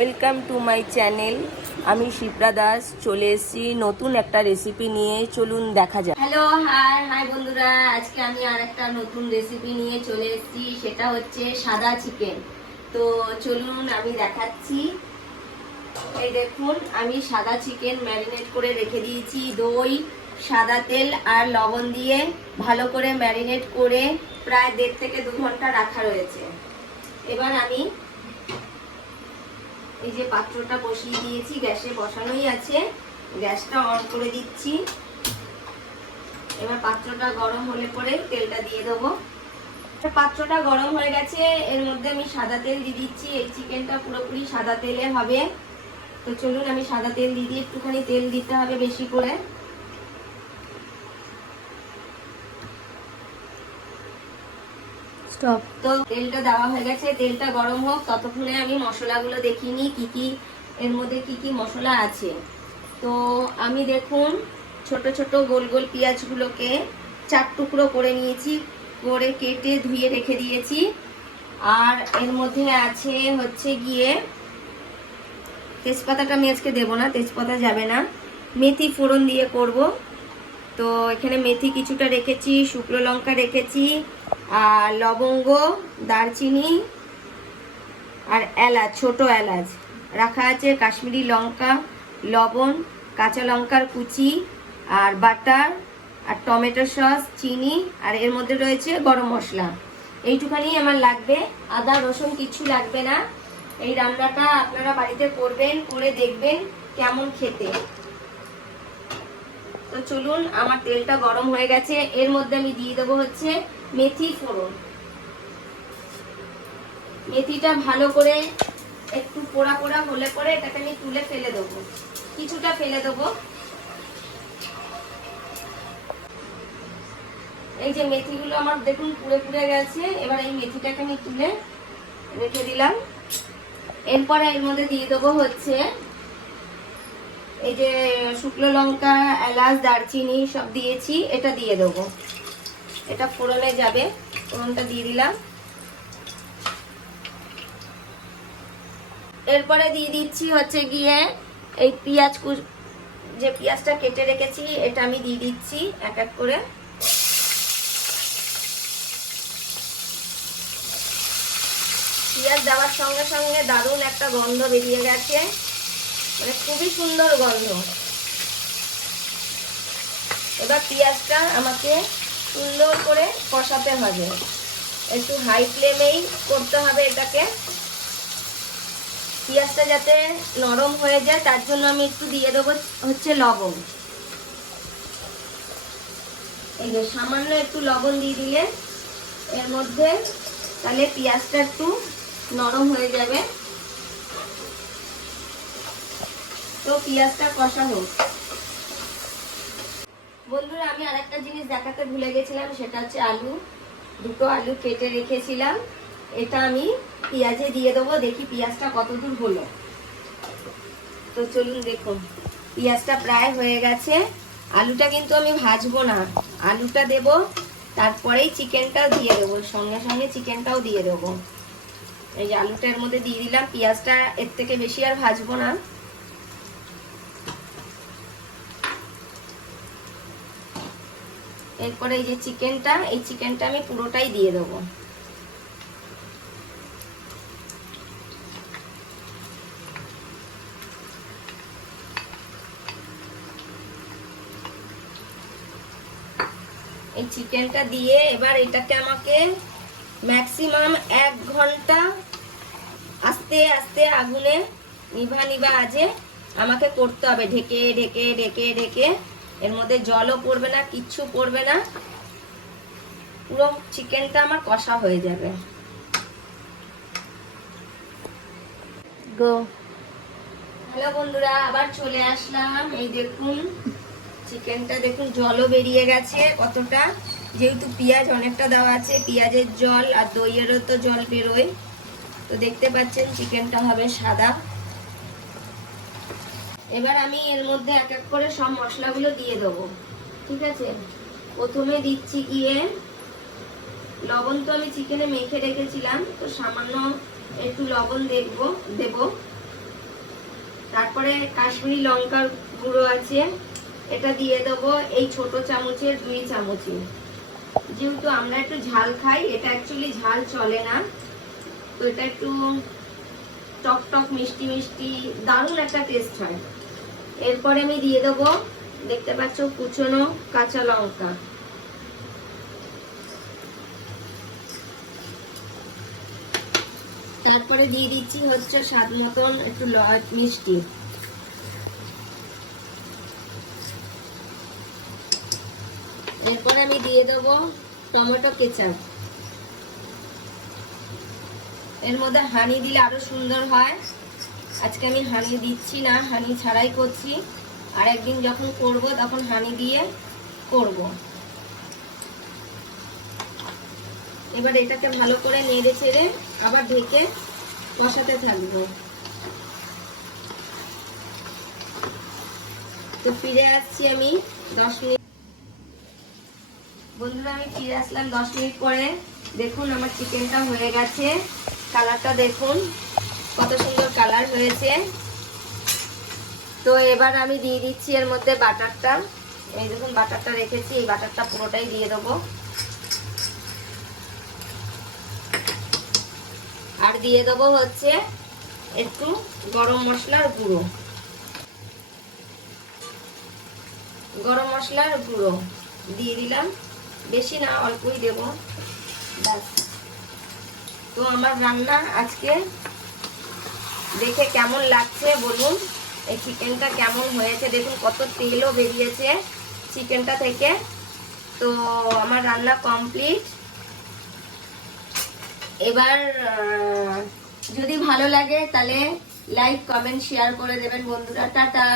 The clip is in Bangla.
Welcome to my channel. আমি শিপ্রা দাস চলে এসেছি নতুন একটা রেসিপি নিয়ে। চলুন দেখা যাক। হ্যালো, হাই বন্ধুরা, আজকে আমি আর একটা নতুন রেসিপি নিয়ে চলে এসেছি। সেটা হচ্ছে সাদা চিকেন। তো চলুন আমি দেখাচ্ছি। এই দেখুন, আমি সাদা চিকেন ম্যারিনেট করে রেখে দিয়েছি। দই, সাদা তেল আর লবণ দিয়ে ভালো করে ম্যারিনেট করে প্রায় 1.5 থেকে 2 ঘন্টা রাখা রয়েছে। এবার আমি এই যে পাত্রটা বসিয়ে দিয়েছি, গ্যাসে বসানোই আছে, গ্যাসটা অন করে দিচ্ছি। এবার পাত্রটা গরম হলে পরে তেলটা দিয়ে দেবো। পাত্রটা গরম হয়ে গেছে, এর মধ্যে আমি সাদা তেল দিয়ে দিচ্ছি। এই চিকেনটা পুরোপুরি সাদা তেলে হবে। তো চলুন আমি সাদা তেল দিয়ে দিই। একটুখানি তেল দিতে হবে বেশি করে। স্টপ। তো তেলটা দেওয়া হয়ে গেছে, তেলটা গরম হোক, ততক্ষণে আমি মশলাগুলো দেখিয়ে নিই কি কি এর মধ্যে কি কি মশলা আছে। তো আমি দেখুন ছোট ছোট গোল গোল পেঁয়াজগুলোকে 4 টুকরো করে নিয়েছি, করে কেটে ধুয়ে রেখে দিয়েছি। আর এর মধ্যে আছে হচ্ছে গিয়ে তেজপাতাটা আমি আজকে দেবো না, তেজপাতা যাবে না, মেথি ফোড়ন দিয়ে করব। তো এখানে মেথি কিছুটা রেখেছি, শুকনো লঙ্কা রেখেছি, আর লবঙ্গ, দারচিনি আর এলাচ, ছোট এলাচ রাখা আছে, কাশ্মীরি লঙ্কা, লবণ, কাঁচা লঙ্কার কুচি আর বাটার আর টমেটো সস, চিনি, আর এর মধ্যে রয়েছে গরম মশলা। এইটুখানি আমার লাগবে, আদা রসুন কিছু লাগবে না। এই রান্নাটা আপনারা বাড়িতে করবেন, করে দেখবেন কেমন খেতে। তো চলুন, আমার তেলটা গরম হয়ে গেছে, এর মধ্যে আমি দিয়ে দেবো হচ্ছে মেথি ফোড়ন। মেথিটা ভালো করে একটু পোড়া পোড়া হলে পরে এটাকে আমি তুলে ফেলে দেবো, কিছুটা ফেলে দেবো। এই যে মেথিগুলো আমার দেখুন পুড়ে পুড়ে গেছে। এবার এই মেথিটাকে আমি তুলে রেখে দিলাম। এরপরে এর মধ্যে দিয়ে দেবো হচ্ছে এই যে শুকনো লঙ্কা, এলাচ, দারচিনি সব দিয়েছি, এটা দিয়ে দেবো। এটা ফোড়নে যাবে, ফোড়নটা দিয়ে দিলাম। এরপরে দিয়ে দিচ্ছি হচ্ছে গিয়ে এই পেঁয়াজ, যে পেঁয়াজটা কেটে রেখেছি এটা আমি দিয়ে দিচ্ছি এক এক করে। পেঁয়াজ দেওয়ার সঙ্গে সঙ্গে দারুণ একটা গন্ধ বেরিয়ে গেছে, মানে খুবই সুন্দর গন্ধ। এবার পেঁয়াজটা আমাকে সুন্দর করে কষাতে হবে, একটু হাই ফ্লেমেই করতে হবে এটাকে। পেঁয়াজটা যাতে নরম হয়ে যায় তার জন্য আমি একটু দিয়ে দেবো হচ্ছে লবণ। এই যে সামান্য একটু লবণ দিয়ে দিলে এর মধ্যে তাহলে পেঁয়াজটা একটু নরম হয়ে যাবে। তো পেঁয়াজটা কষা হোক। বন্ধুরা, আমি আরেকটা জিনিস দেখাতে ভুলে গেছিলাম, সেটা হচ্ছে আলু। 2টো আলু কেটে রেখেছিলাম, এটা আমি পেঁয়াজে দিয়ে দেবো। দেখি পেঁয়াজটা কতদূর হলো। তো চলুন দেখুন, পেঁয়াজটা প্রায় হয়ে গেছে। আলুটা কিন্তু আমি ভাজবো না, আলুটা দেব, তারপরেই চিকেনটাও দিয়ে দেবো, সঙ্গে সঙ্গে চিকেনটাও দিয়ে দেবো। এই যে আলুটা এর মধ্যে দিয়ে দিলাম, পেঁয়াজটা এর থেকে বেশি আর ভাজবো না। এরপরে এই যে চিকেনটা, এই চিকেনটা আমি পুরোটাই দিয়ে দেবো। এই চিকেনটা দিয়ে এবার এটাকে আমাকে ম্যাক্সিমাম 1 ঘন্টা আস্তে আস্তে আগুনে নিভা নিভা আজে আমাকে করতে হবে, ঢেকে ঢেকে ঢেকে ঢেকে। এর মধ্যে জলও পড়বে না, কিচ্ছু পড়বে না, পুরো চিকেনটা আমার কষা হয়ে যাবে। গো। হ্যালো বন্ধুরা, আবার চলে আসলাম। এই দেখুন চিকেনটা, দেখুন জলও বেরিয়ে গেছে কতটা, যেহেতু পেঁয়াজ অনেকটা দেওয়া আছে, পেঁয়াজের জল আর দইয়েরও তো জল বেরোয়। তো দেখতে পাচ্ছেন চিকেনটা হবে সাদা। এবার আমি এর মধ্যে এক এক করে সব মশলাগুলো দিয়ে দেবো, ঠিক আছে। প্রথমে দিচ্ছি গিয়ে লবণ, তো আমি চিকেনে মেখে রেখেছিলাম, তো সামান্য একটু লবণ দেব। তারপরে কাশ্মীরি লঙ্কার গুঁড়ো আছে, এটা দিয়ে দেবো এই ছোট চামচের 2 চামচি। যেহেতু আমরা একটু ঝাল খাই, এটা অ্যাকচুয়ালি ঝাল চলে না, তো এটা একটু টক টক মিষ্টি মিষ্টি দারুণ একটা টেস্ট হয়। এরপরে আমি দিয়ে দেবো, দেখতে পাচ্ছ, কুচনো কাঁচা লঙ্কা। তারপরে দিয়ে দিচ্ছি হচ্ছে স্বাদ মতন একটু মিষ্টি। এরপরে আমি দিয়ে দেবো টমেটো কেচাপ। এর মধ্যে হানি দিলে আরো সুন্দর হয়। আজকে আমি হানি দিচ্ছি না, হানি ছাড়াই করছি। আর একদিন যখন করব তখন হানি দিয়ে করব। এবার এটাকে ভালো করে নেড়ে চেড়ে আবার ঢেকে কষাতে থাকবো। তো ফিরে আসছি আমি 10 মিনিট। বন্ধুরা, আমি ফিরে আসলাম 10 মিনিট পরে। দেখুন আমার চিকেনটা হয়ে গেছে, কালারটা দেখুন কত সুন্দর কালার হয়েছে। তো এবার আমি দিয়ে দিচ্ছি এর মধ্যে বাটারটা। এই দেখুন বাটারটা রেখেছি, এই বাটারটা পুরোটাই দিয়ে দেবো। আর দিয়ে দেবো হচ্ছে একটু গরম মশলার গুঁড়ো। গরম মশলার গুঁড়ো দিয়ে দিলাম, বেশি না, অল্পই দেব, ব্যাস। তো আমার রান্না আজকে দেখে কেমন লাগছে বলুন, এই চিকেনটা কেমন হয়েছে দেখুন, কত তেলও বেরিয়েছে চিকেনটা থেকে। তো আমার রান্না কমপ্লিট। এবার যদি ভালো লাগে তাহলে লাইক কমেন্ট শেয়ার করে দেবেন বন্ধুরা। টাটা।